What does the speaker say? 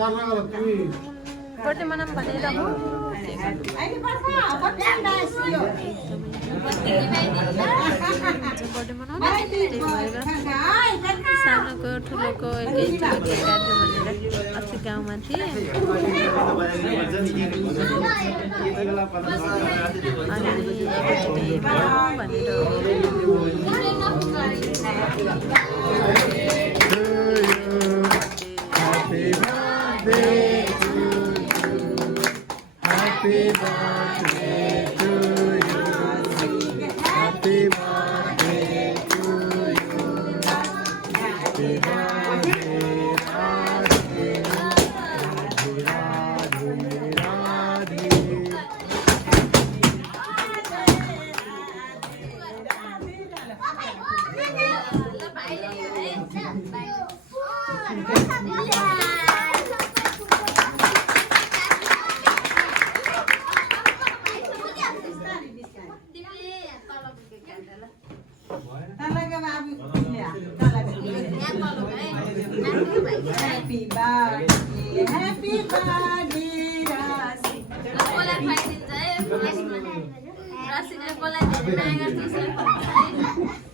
Birthday मनाऊँ भनेर हो birthday मनाउनु त्यही भएर सानोको ठुलोको एकै काट्यो भनेर अस्ति गाउँमा थिएँ अनि एकैचोटि मनाउँ भनेर Happy birthday to you. Happy birthday to you. Happy birthday, Radhe. Radhe, Radhe, Happy birthday, happy birthday, Rasi. राशिले बोलाइदिएर माया गर्छ